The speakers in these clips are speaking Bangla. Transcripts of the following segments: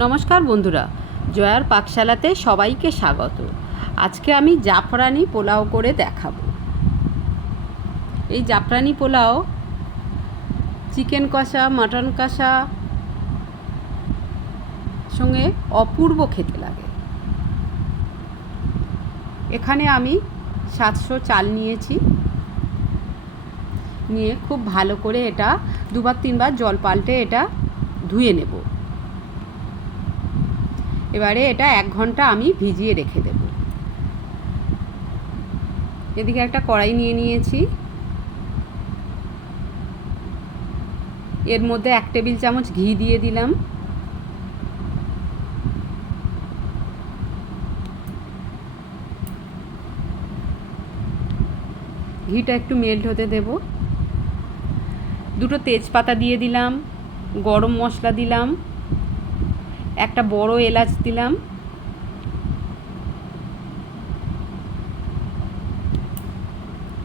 নমস্কার বন্ধুরা, জয়ার পাকশালাতে সবাইকে স্বাগত। আজকে আমি জাফরানি পোলাও করে দেখাবো। এই জাফরানি পোলাও চিকেন কষা, মাটন কষা সঙ্গে অপূর্ব খেতে লাগে। এখানে আমি 700 চাল নিয়েছি, নিয়ে খুব ভালো করে এটা 2-3 জল পাল্টে এটা ধুয়ে নেব। এবারে এটা 1 ঘন্টা আমি ভিজিয়ে রেখে দেব। এদিকে একটা কড়াই নিয়ে নিয়েছি, এর মধ্যে 1 টেবিল চামচ ঘি দিয়ে দিলাম। ঘিটা একটু মেল্ট হতে দেব। 2টো তেজপাতা দিয়ে দিলাম, গরম মশলা দিলাম, একটা বড় এলাচ দিলাম,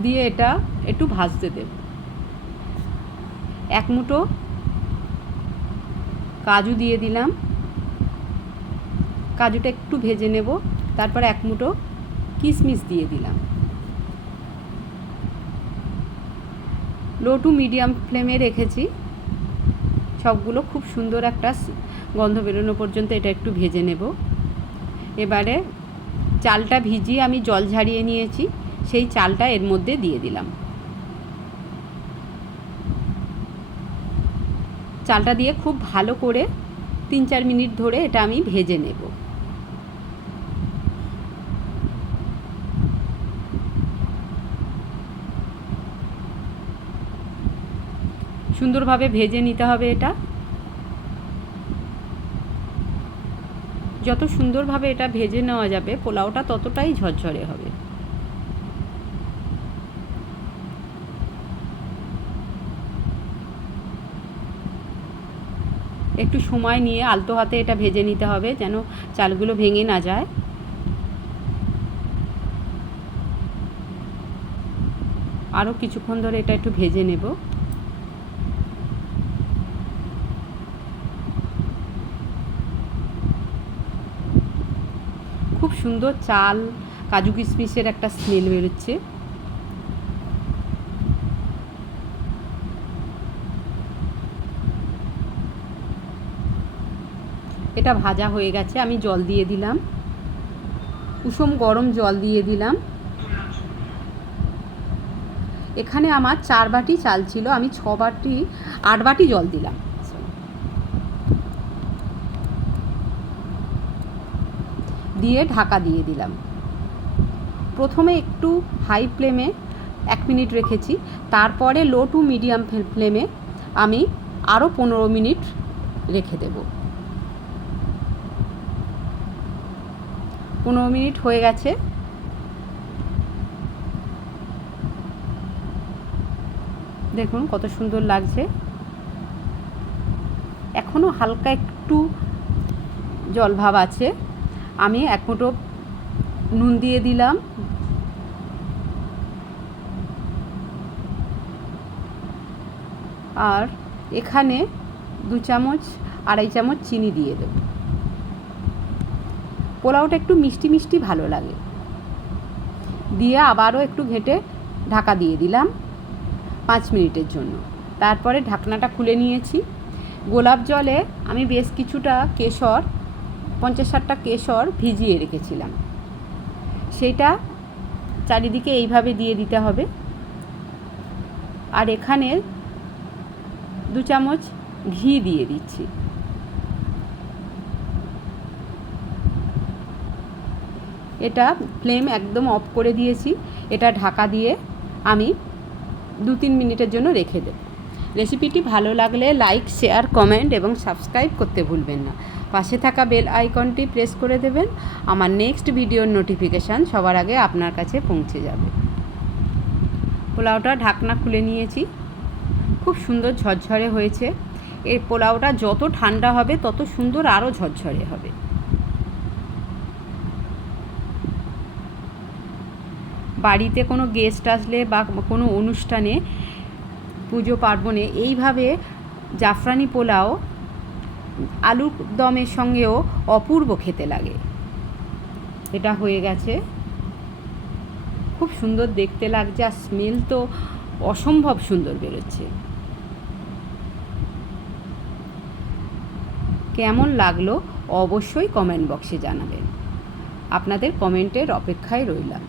দিয়ে এটা একটু ভাজতে দেব। 1 মুঠো কাজু দিয়ে দিলাম, কাজুটা একটু ভেজে নেব। তারপর 1 মুঠো কিশমিশ দিয়ে দিলাম। লো টু মিডিয়াম ফ্লেমে রেখেছি। সবগুলো খুব সুন্দর একটা গন্ধ বেরোনো পর্যন্ত এটা একটু ভেজে নেব। এবারে চালটা ভিজিয়ে আমি জল ঝারিয়ে নিয়েছি, সেই চালটা এর মধ্যে দিয়ে দিলাম। চালটা দিয়ে খুব ভালো করে 3-4 মিনিট ধরে এটা আমি ভেজে নেব। সুন্দরভাবে ভেজে নিতে হবে এটা। যত সুন্দরভাবে এটা ভেজে নেওয়া যাবে, পোলাওটা ততটাই ঝরঝরে হবে। একটু সময় নিয়ে আলতো হাতে এটা ভেজে নিতে হবে, যেন চালগুলো ভেঙে না যায়। আরও কিছুক্ষণ ধরে এটা একটু ভেজে নেব। খুব সুন্দর চাল, কাজু কিশমিশের একটা স্মেল বেরোচ্ছে। এটা ভাজা হয়ে গেছে, আমি জল দিয়ে দিলাম, কুসুম গরম জল দিয়ে দিলাম। এখানে আমার 4 বাটি চাল ছিল, আমি 8 বাটি জল দিলাম। দিয়ে ঢাকা দিয়ে দিলাম। প্রথমে একটু হাই ফ্লেমে 1 মিনিট রেখেছি, তারপরে লো টু মিডিয়াম ফ্লেমে আমি আরও 15 মিনিট রেখে দেব। 15 মিনিট হয়ে গেছে। দেখুন কত সুন্দর লাগছে। এখনও হালকা একটু জল ভাব আছে। আমি 1 মুঠো নুন দিয়ে দিলাম, আর এখানে 2 চামচ 2.5 চামচ চিনি দিয়ে দেব। পোলাওটা একটু মিষ্টি মিষ্টি ভালো লাগে। দিয়ে আবারও একটু ঘেঁটে ঢাকা দিয়ে দিলাম 5 মিনিটের জন্য। তারপরে ঢাকনাটা খুলে নিয়েছি। গোলাপ জলে আমি বেশ কিছুটা কেশর, 50-60টা কেশর ভিজিয়ে রেখেছিলাম, সেটা চারিদিকে এইভাবে দিয়ে দিতে হবে। আর এখানে 2 চামচ ঘি দিয়ে দিচ্ছি। এটা ফ্লেম একদম অফ করে দিয়েছি। এটা ঢাকা দিয়ে আমি 2-3 মিনিটের জন্য রেখে দেব। রেসিপিটি ভালো লাগলে লাইক, শেয়ার, কমেন্ট এবং সাবস্ক্রাইব করতে ভুলবেন না। পাশে থাকা বেল আইকনটি প্রেস করে দেবেন। আমার নেক্সট ভিডিওর নোটিফিকেশান সবার আগে আপনার কাছে পৌঁছে যাবে। পোলাওটা ঢাকনা খুলে নিয়েছি, খুব সুন্দর ঝরঝরে হয়েছে। এই পোলাওটা যত ঠান্ডা হবে তত সুন্দর আরও ঝরঝরে হবে। বাড়িতে কোনো গেস্ট আসলে বা কোনো অনুষ্ঠানে, পুজো পার্বণে এইভাবে জাফরানি পোলাও আলুর দমের সঙ্গেও অপূর্ব খেতে লাগে। এটা হয়ে গেছে, খুব সুন্দর দেখতে লাগছে আর স্মেল তো অসম্ভব সুন্দর বেরোচ্ছে। কেমন লাগলো অবশ্যই কমেন্ট বক্সে জানাবেন। আপনাদের কমেন্টের অপেক্ষায় রইলাম।